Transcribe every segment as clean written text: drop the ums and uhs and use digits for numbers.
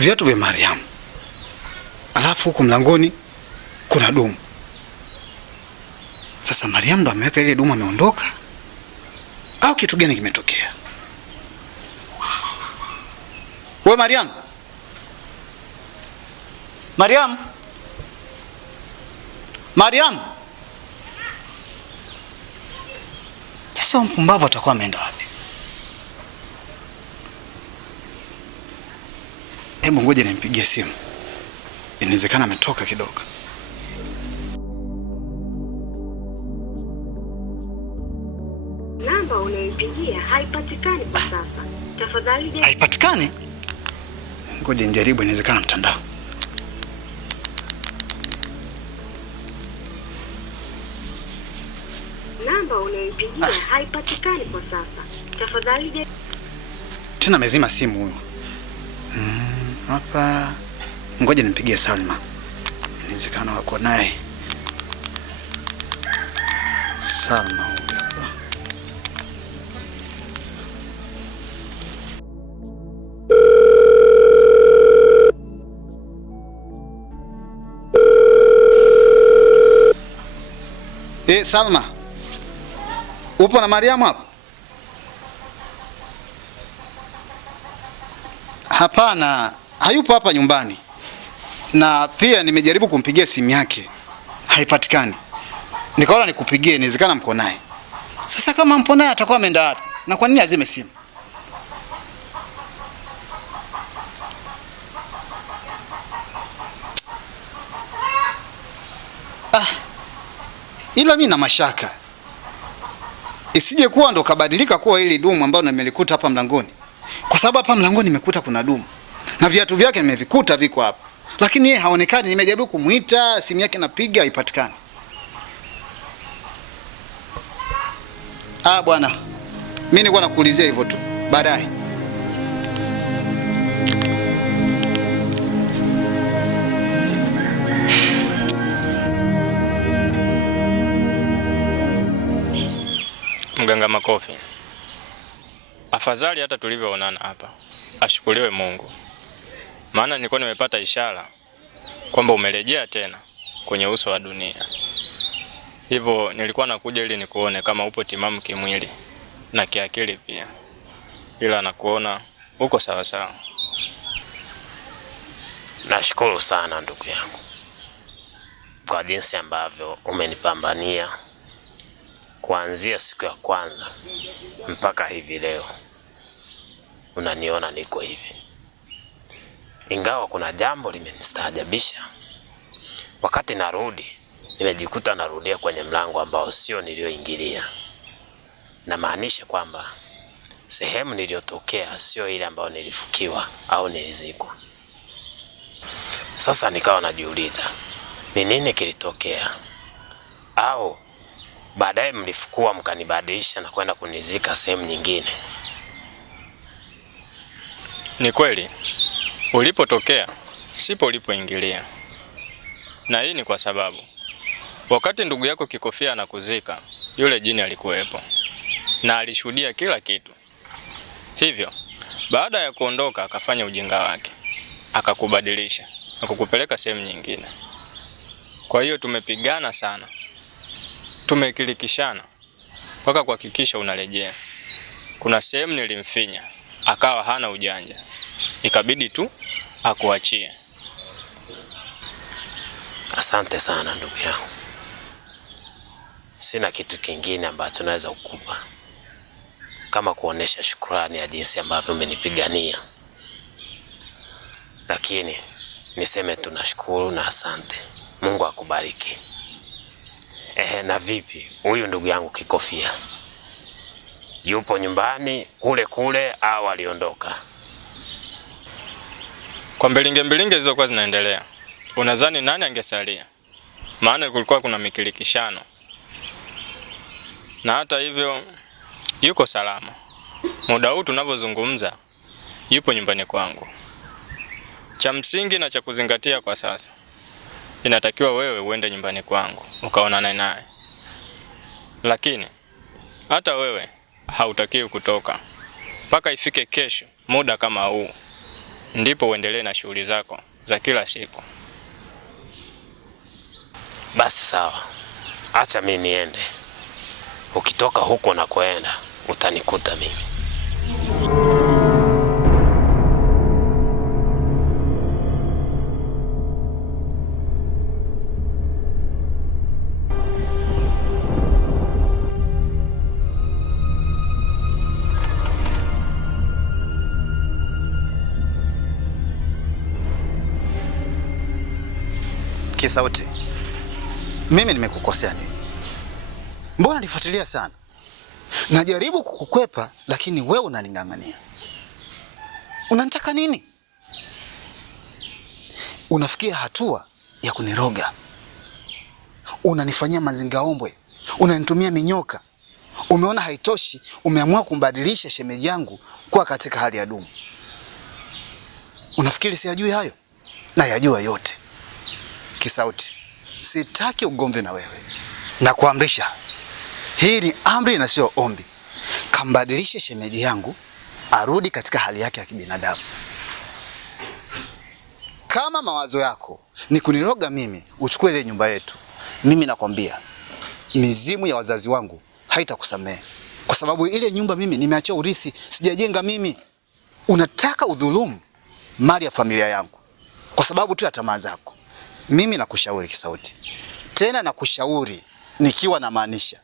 viatu vya Mariam. Alafu huko mlangoni kuna dumu. Sasa Mariam ndo ameweka ile dumu ameondoka au kitu gani kimetokea? Wewe Mariam? Mariam? Mariam? Sasa mpumbavu atakuwa ameenda wapi? Hebu ngoja nimpigie simu. Inawezekana ametoka kidogo. Namba unayopigia haipatikani kwa sasa. Tafadhali. Haipatikani? Ngoja nijaribu, inawezekana mtandao. Namba unayopigia haipatikani kwa sasa. Tafadhali. Tena amezima simu huyo. Hapa ngoja nimpigie Salma. Inawezekana wako naye. Salma huyo. Salma. Upo na Mariam hapa? Hapana, hayupo hapa nyumbani. Na pia nimejaribu kumpigia simu yake. Haipatikani. Nikaona nikupigie, inawezekana mko naye. Sasa kama mpo naye atakuwa ameenda wapi? Na kwa nini azime simu? Ila mimi na mashaka. Isije kuwa ndo kabadilika kuwa ile dumu ambayo nimelikuta hapa mlangoni. Kwa sababu hapa mlangoni nimekuta kuna dumu. Na viatu vyake nimevikuta viko hapa. Lakini yeye haonekani, nimejaribu kumuita, simu yake napiga haipatikani. Bwana. Mimi nilikuwa nakuulizia hivyo tu. Baadaye. Mganga Makofi. Afadhali hata tulivyoonana hapa. Ashukuriwe Mungu. Maana nilikuwa nimepata ishara kwamba umerejea tena kwenye uso wa dunia. Hivyo nilikuwa nakuja ili nikuone kama upo timamu kimwili na kiakili pia. Ila nakuona uko sawa sawa. Nashukuru sana ndugu yangu kwa jinsi ambavyo umenipambania kuanzia siku ya kwanza mpaka hivi leo. Unaniona niko hivi. Ingawa kuna jambo limenistaajabisha. Wakati narudi, nimejikuta narudia kwenye mlango ambao sio nilioingilia. Na maanisha kwamba sehemu niliyotokea sio ile ambayo nilifukiwa au nilizikwa. Sasa nikawa najiuliza, ni nini kilitokea? Au baadaye mlifukua mkanibadilisha na kwenda kunizika sehemu nyingine? Ni kweli. Ulipotokea sipo ulipoingilia. Na hii ni kwa sababu wakati ndugu yako Kikofia anakuzika, yule jini alikuwepo na alishuhudia kila kitu. Hivyo baada ya kuondoka akafanya ujinga wake, akakubadilisha na kukupeleka sehemu nyingine. Kwa hiyo tumepigana sana, tumekilikishana mpaka kuhakikisha unarejea. Kuna sehemu nilimfinya, akawa hana ujanja, ikabidi tu akuachie. Asante sana ndugu yangu. Sina kitu kingine ambacho naweza kukupa kama kuonesha shukrani ya jinsi ambavyo umenipigania. Lakini niseme tunashukuru na asante. Mungu akubariki. Na vipi huyu ndugu yangu Kikofia? Yupo nyumbani kule kule au aliondoka? Kwa mbilinge zilizokuwa zinaendelea, unadhani nani angesalia? Maana kulikuwa kuna mikilikishano. Na hata hivyo yuko salama. Muda huu tunavyozungumza yupo nyumbani kwangu. Cha msingi na cha kuzingatia kwa sasa, inatakiwa wewe uende nyumbani kwangu ukaonane naye. Lakini hata wewe hautakiwi kutoka mpaka ifike kesho muda kama huu. ndipo uendelee na shughuli zako za kila siku. Basi sawa, acha mimi niende. Ukitoka huko na kuenda utanikuta mimi. Kisauti, mimi nimekukosea nini? Mbona nifuatilia sana? Najaribu kukukwepa lakini wewe unaning'ang'ania. Unanitaka nini? Unafikia hatua ya kuniroga. Unanifanyia mazingaombwe. Unanitumia minyoka. Umeona haitoshi, umeamua kumbadilisha shemeji yangu kuwa katika hali ya dumu. Unafikiri siyajui hayo? Na yajua yote. Kisauti, sitaki ugomvi na wewe. Na kuamrisha, hii ni amri na sio ombi. Kambadilishe shemeji yangu arudi katika hali yake ya kibinadamu. Kama mawazo yako ni kuniroga mimi, uchukue ile nyumba yetu. Mimi nakwambia, mizimu ya wazazi wangu haitakusamehe. Kwa sababu ile nyumba mimi nimeachia urithi, sijajenga mimi. Unataka udhulumu mali ya familia yangu kwa sababu tu ya tamaa zako. Mimi nakushauri Kisauti. Tena nakushauri nikiwa na maanisha.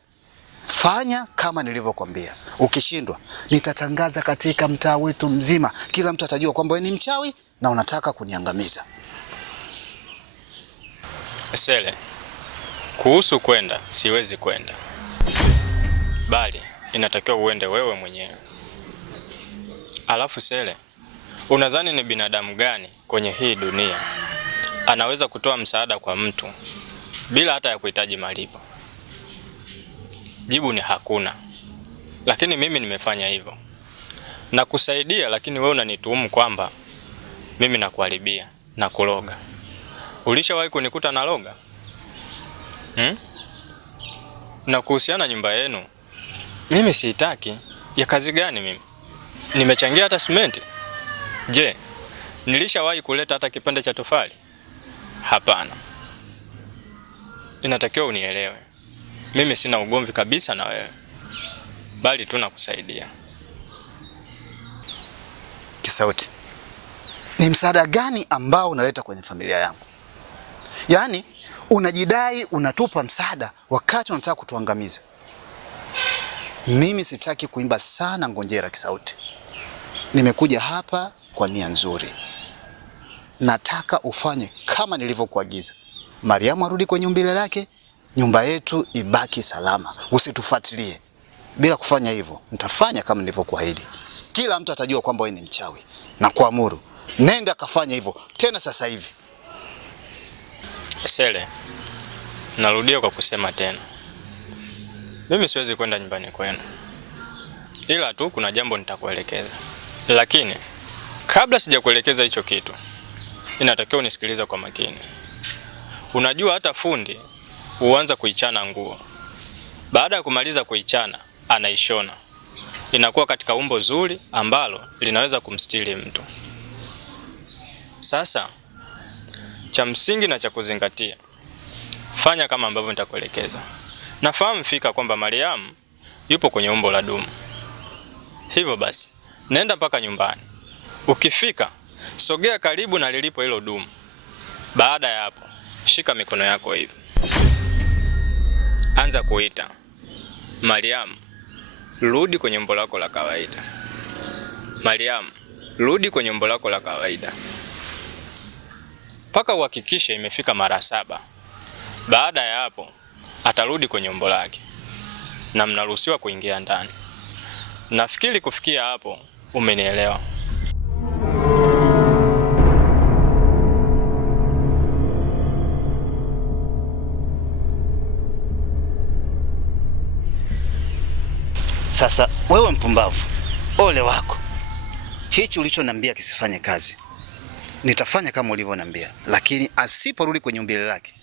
Fanya kama nilivyokuambia. Ukishindwa, nitatangaza katika mtaa wetu mzima. Kila mtu atajua kwamba wewe ni mchawi na unataka kuniangamiza. Sele, kuhusu kwenda, siwezi kwenda. Bali, inatakiwa uende wewe mwenyewe. Alafu Sele, unadhani ni binadamu gani kwenye hii dunia anaweza kutoa msaada kwa mtu bila hata ya kuhitaji malipo? Jibu ni hakuna. Lakini mimi nimefanya hivyo. Nakusaidia, lakini wewe unanituhumu kwamba mimi nakuharibia na kuloga. Ulishawahi kunikuta na loga? Na kuhusiana nyumba yenu, mimi siitaki. Ya kazi gani mimi? Nimechangia hata simenti? Je, nilishawahi kuleta hata kipande cha tofali? Hapana. Inatakiwa unielewe. Mimi sina ugomvi kabisa na wewe. Bali tu nakusaidia. Kisauti, ni msaada gani ambao unaleta kwenye familia yangu? Yaani, unajidai unatupa msaada wakati unataka kutuangamiza. Mimi sitaki kuimba sana ngonjera Kisauti. Nimekuja hapa kwa nia nzuri. Nataka ufanye kama nilivyokuagiza. Mariamu arudi kwenye umbile lake, nyumba yetu ibaki salama. Usitufuatilie. Bila kufanya hivyo, nitafanya kama nilivyokuahidi. Kila mtu atajua kwamba wewe ni mchawi. Na kuamuru, nenda kafanya hivyo tena sasa hivi. Sele, narudia kwa kusema tena. Mimi siwezi kwenda nyumbani kwenu. Ila tu kuna jambo nitakuelekeza. Lakini kabla sijakuelekeza hicho kitu, inatakiwa unisikilize kwa makini. Unajua hata fundi huanza kuichana nguo. Baada ya kumaliza kuichana, anaishona. Inakuwa katika umbo zuri ambalo linaweza kumstiri mtu. Sasa, cha msingi na cha kuzingatia, fanya kama ambavyo nitakuelekeza. Nafahamu fika kwamba Mariamu yupo kwenye umbo la dumu. Hivyo basi, nenda mpaka nyumbani. Ukifika, sogea karibu na lilipo hilo dumu. Baada ya hapo, shika mikono yako hivi. Anza kuita, Mariamu, rudi kwenye umbo lako la kawaida. Mariamu, rudi kwenye umbo lako la kawaida. Paka uhakikishe imefika mara 7. Baada ya hapo, atarudi kwenye umbo lake. Na mnaruhusiwa kuingia ndani. Nafikiri kufikia hapo, umenielewa. Sasa wewe mpumbavu, ole wako. Hichi ulichoniambia kisifanye kazi. Nitafanya kama ulivyoniambia, lakini asiporudi kwenye umbile lake,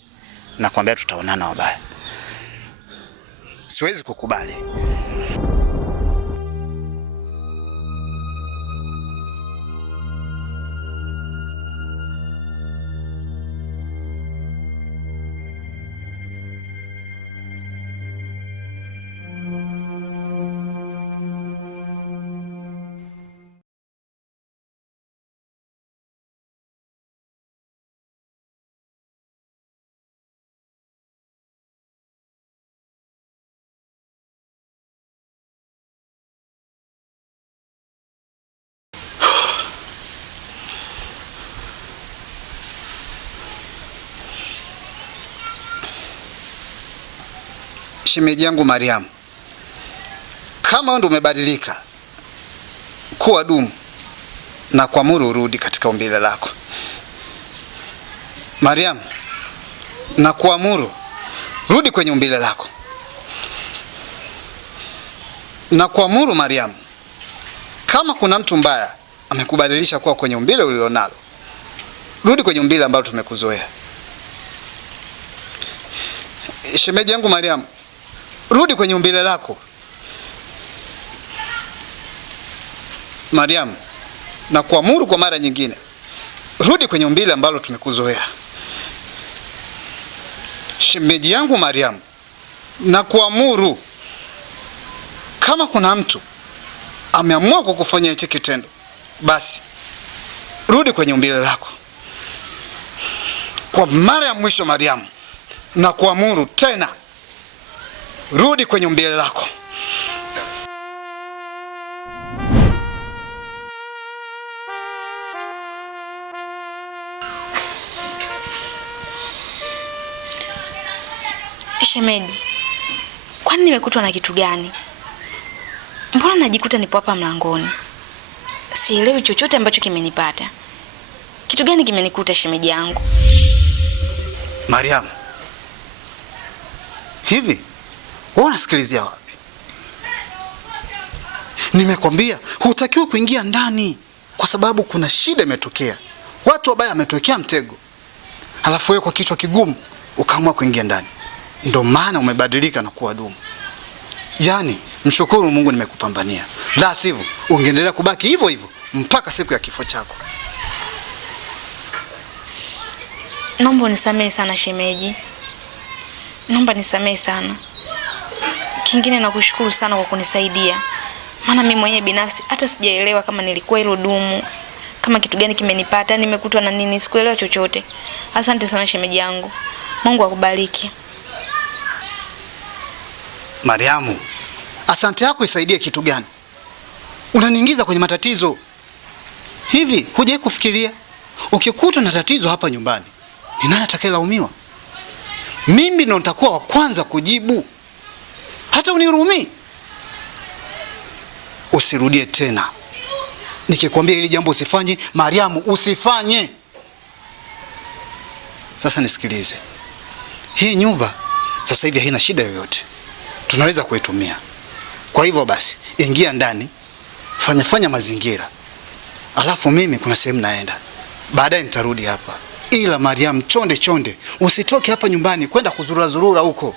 nakwambia tutaonana wabaya. Siwezi kukubali. shemeji yangu Mariam, kama wewe ndio umebadilika kuwa dumu, na kuamuru urudi katika umbile lako. Mariam, na kuamuru rudi kwenye umbile lako. Na kuamuru Mariam, kama kuna mtu mbaya amekubadilisha kuwa kwenye umbile ulilonalo, rudi kwenye umbile ambalo tumekuzoea. Shemeji yangu Mariam, rudi kwenye umbile lako. Mariam, na kuamuru kwa mara nyingine, rudi kwenye umbile ambalo tumekuzoea. Shemeji yangu Mariam, na kuamuru, kama kuna mtu ameamua kukufanyia hicho kitendo, basi rudi kwenye umbile lako. Kwa mara ya mwisho Mariam, na kuamuru tena, rudi kwenye umbile lako. Shemeji, kwani nimekutwa na kitu gani? Mbona najikuta nipo hapa mlangoni? Sielewi chochote ambacho kimenipata. Kitu gani kimenikuta shemeji yangu? Mariam, hivi wewe unasikilizia wapi? Nimekwambia hutakiwi kuingia ndani kwa sababu kuna shida imetokea. Watu wabaya wametokea mtego. Halafu wewe kwa kichwa kigumu ukaamua kuingia ndani. Ndio maana umebadilika na kuwa dumu. Yaani, mshukuru Mungu nimekupambania. La sivyo, ungeendelea kubaki hivyo hivyo mpaka siku ya kifo chako. Naomba unisamehe sana shemeji. Naomba nisamehe sana. Kingine nakushukuru sana kwa kunisaidia. Maana mimi mwenyewe binafsi hata sijaelewa kama nilikuwa hilo dumu, kama kitu gani kimenipata, nimekutwa na nini, sikuelewa chochote. Asante sana shemeji yangu. Mungu akubariki. Mariamu, asante yako isaidie kitu gani? Unaniingiza kwenye matatizo. Hivi hujai kufikiria ukikutwa na tatizo hapa nyumbani, ni nani atakayelaumiwa? Mimi ndo nitakuwa wa kwanza kujibu. Hata unirumii. Usirudie tena. Nikikwambia hili jambo usifanye, Mariamu, usifanye. Sasa nisikilize. Hii nyumba sasa hivi haina shida yoyote. Tunaweza kuitumia. Kwa hivyo basi, ingia ndani, fanya mazingira. Alafu mimi kuna sehemu naenda. Baadaye nitarudi hapa. Ila Mariam, chonde, usitoke hapa nyumbani kwenda kuzurura huko.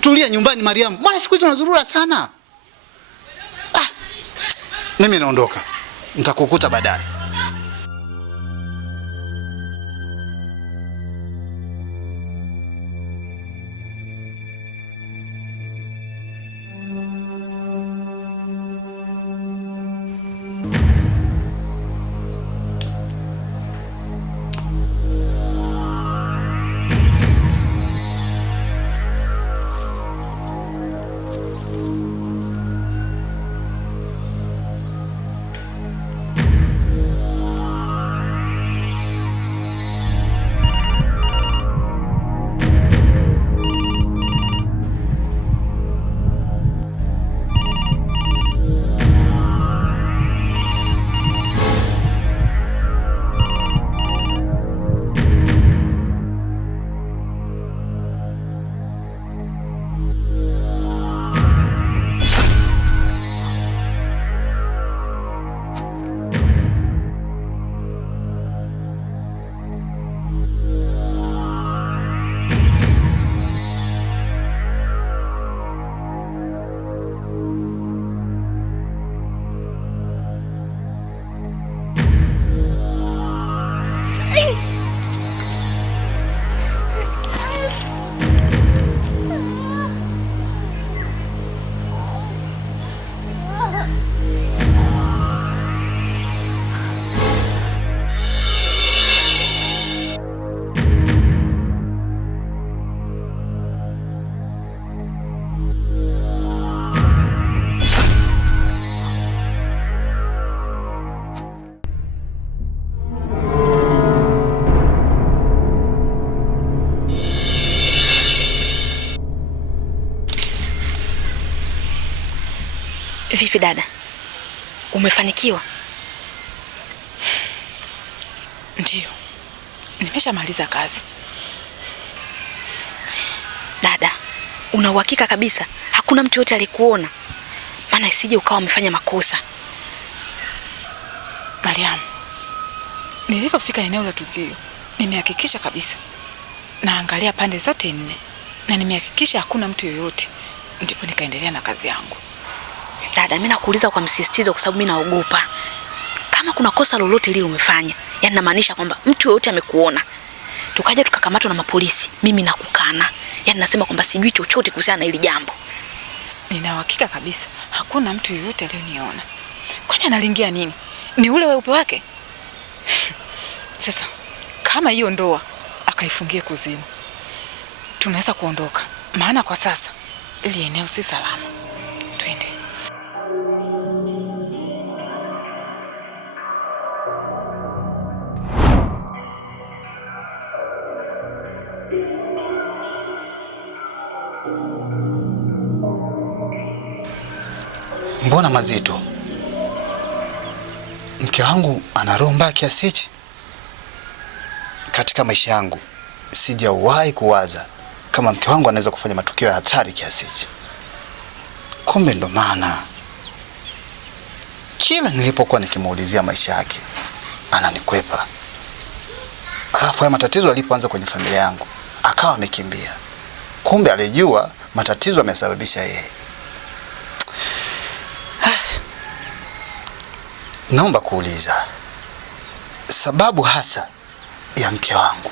Tulia nyumbani Mariam. Mbona siku hizo unazurura sana? Mimi naondoka. Nitakukuta baadaye. Vipi dada? Umefanikiwa? Ndiyo. Nimeshamaliza kazi. Dada, una uhakika kabisa hakuna mtu yote alikuona? Maana isije ukawa umefanya makosa. Mariam, nilipofika eneo la tukio, nimehakikisha kabisa. Naangalia pande zote nne na nimehakikisha hakuna mtu yoyote. Ndipo nikaendelea na kazi yangu. Dada, mimi nakuuliza kwa msisitizo kwa sababu mimi naogopa. Kama kuna kosa lolote lile umefanya, yani namaanisha kwamba mtu yoyote amekuona, tukaja tukakamatwa na mapolisi, mimi nakukana. Yani nasema kwamba sijui chochote kuhusiana na hili jambo. Nina uhakika kabisa hakuna mtu yoyote aliyoniona. Kwani analingia nini? Ni ule weupe wake? Sasa kama hiyo ndoa akaifungie kuzimu, tunaweza kuondoka. Maana kwa sasa ili eneo si salama. Twende. Mbona mazito? Mke wangu ana roho mbaya kiasi hichi? Katika maisha yangu sijawahi kuwaza kama mke wangu anaweza kufanya matukio ya hatari kiasi hichi. Kumbe ndo maana kila nilipokuwa nikimuulizia maisha yake ananikwepa. Alafu haya matatizo yalipoanza kwenye familia yangu akawa amekimbia. Kumbe alijua matatizo yamesababisha yeye. Naomba kuuliza sababu hasa ya mke wangu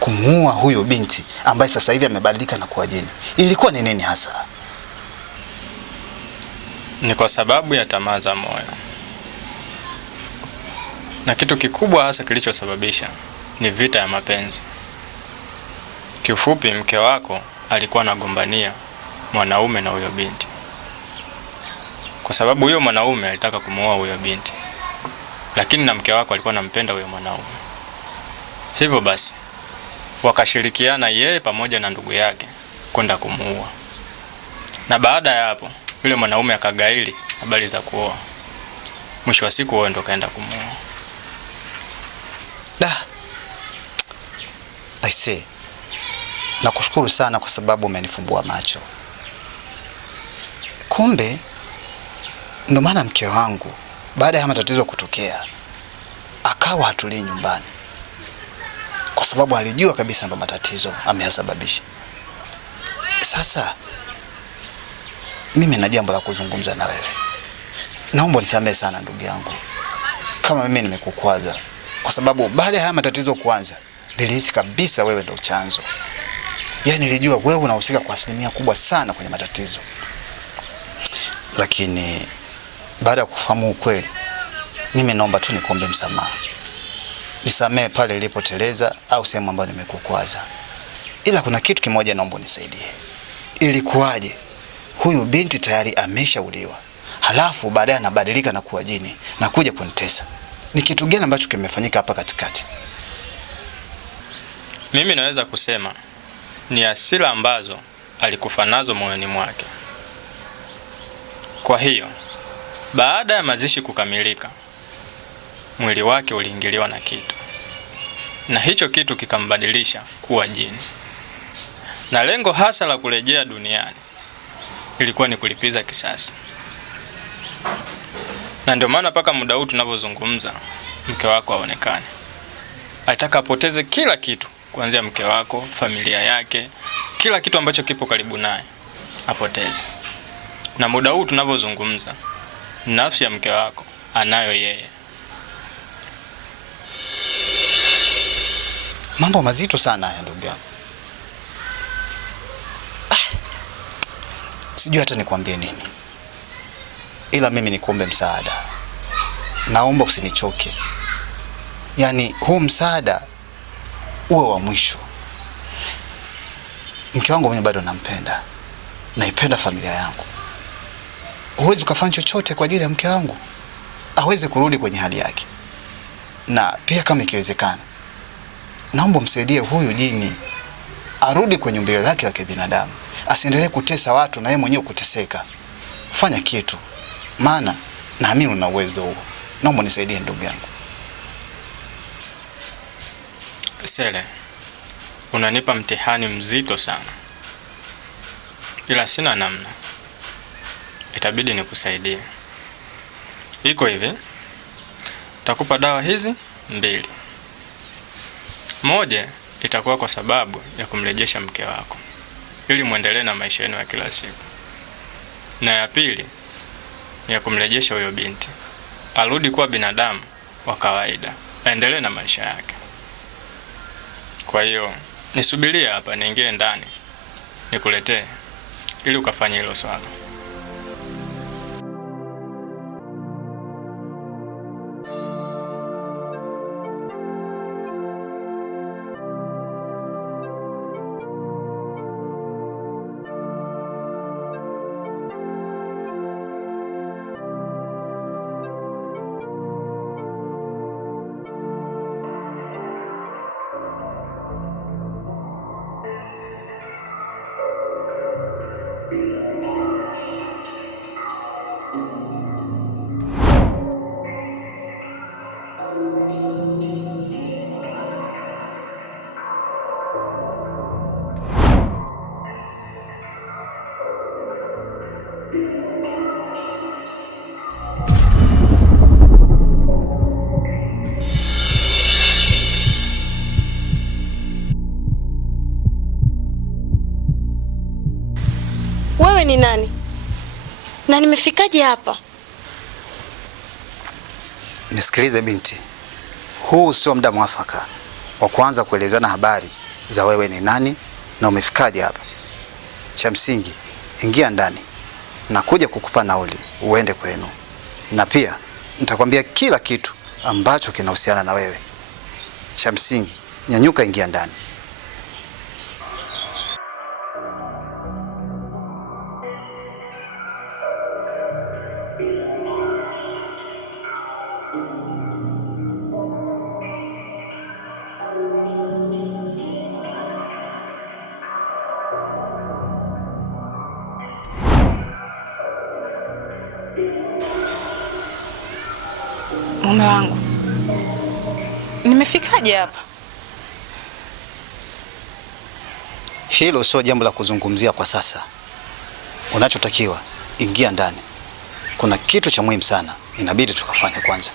kumuua huyo binti ambaye sasa hivi amebadilika na kuwa jini ilikuwa ni nini hasa? Ni kwa sababu ya tamaa za moyo, na kitu kikubwa hasa kilichosababisha ni vita ya mapenzi. Kiufupi, mke wako alikuwa anagombania mwanaume na huyo binti, kwa sababu huyo mwanaume alitaka kumuoa huyo binti, lakini na mke wako alikuwa anampenda huyo mwanaume. Hivyo basi wakashirikiana yeye pamoja na ndugu yake kwenda kumuua, na baada ya hapo yule mwanaume akagaili habari za kuoa. Mwisho wa siku wao ndo kaenda kumuoa. I see. Nakushukuru sana kwa sababu umenifumbua macho. Kumbe ndo maana mke wangu baada ya matatizo kutokea akawa hatulii nyumbani, kwa sababu alijua kabisa ndo matatizo ameyasababisha. Sasa mimi na jambo la kuzungumza na wewe. Naomba unisamehe sana ndugu yangu kama mimi nimekukwaza, kwa sababu baada ya haya matatizo kuanza nilihisi kabisa wewe ndo chanzo. Yaani nilijua wewe unahusika kwa asilimia kubwa sana kwenye matatizo. Lakini baada ya kufahamu ukweli, mimi naomba tu nikuombe msamaha. Nisamehe pale nilipoteleza au sehemu ambayo nimekukwaza. Ila kuna kitu kimoja naomba unisaidie. Ilikuwaje huyu binti tayari ameshauliwa, halafu baadaye anabadilika na kuwa jini na kuja kunitesa? Ni kitu gani ambacho kimefanyika hapa katikati? Mimi naweza kusema ni hasira ambazo alikufa nazo moyoni mwake. Kwa hiyo baada ya mazishi kukamilika, mwili wake uliingiliwa na kitu, na hicho kitu kikambadilisha kuwa jini, na lengo hasa la kurejea duniani ilikuwa ni kulipiza kisasi. Na ndio maana paka muda huu tunapozungumza mke wako haonekani. Alitaka apoteze kila kitu, kuanzia mke wako, familia yake, kila kitu ambacho kipo karibu naye apoteze. Na muda huu tunapozungumza nafsi ya mke wako anayo yeye. Mambo mazito sana haya ndugu yangu. Sijui hata nikwambie nini. Ila mimi nikuombe msaada. Naomba usinichoke. Yaani huu msaada uwe wa mwisho. Mke wangu mimi bado nampenda. Naipenda familia yangu. Huwezi kufanya chochote kwa ajili ya mke wangu aweze kurudi kwenye hali yake. Na pia kama ikiwezekana, naomba msaidie huyu jini arudi kwenye umbile lake la kibinadamu. Asiendelee kutesa watu na yeye mwenyewe kuteseka. Fanya kitu. maana naamini una uwezo huo. Naomba nisaidie ndugu yangu. Sele, unanipa mtihani mzito sana, ila sina namna, itabidi nikusaidie. Iko hivi, takupa dawa hizi 2. Moja itakuwa kwa sababu ya kumrejesha mke wako ili muendelee na maisha yenu ya kila siku, na ya pili ni ya kumrejesha huyo binti arudi kuwa binadamu wa kawaida, aendelee na maisha yake. Kwa hiyo nisubiria hapa, niingie ndani nikuletee ili ukafanye hilo swala. Wewe ni nani? Na nimefikaje hapa? Nisikilize binti, huu sio muda mwafaka wa kuanza kuelezana habari za wewe ni nani na umefikaje hapa. Cha msingi, ingia ndani na kuja kukupa nauli uende kwenu, na pia nitakwambia kila kitu ambacho kinahusiana na wewe. Cha msingi, nyanyuka, ingia ndani. Mume wangu, nimefikaje hapa? Hilo sio jambo la kuzungumzia kwa sasa. Unachotakiwa, ingia ndani. Kuna kitu cha muhimu sana inabidi tukafanye kwanza.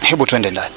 Hebu twende ndani.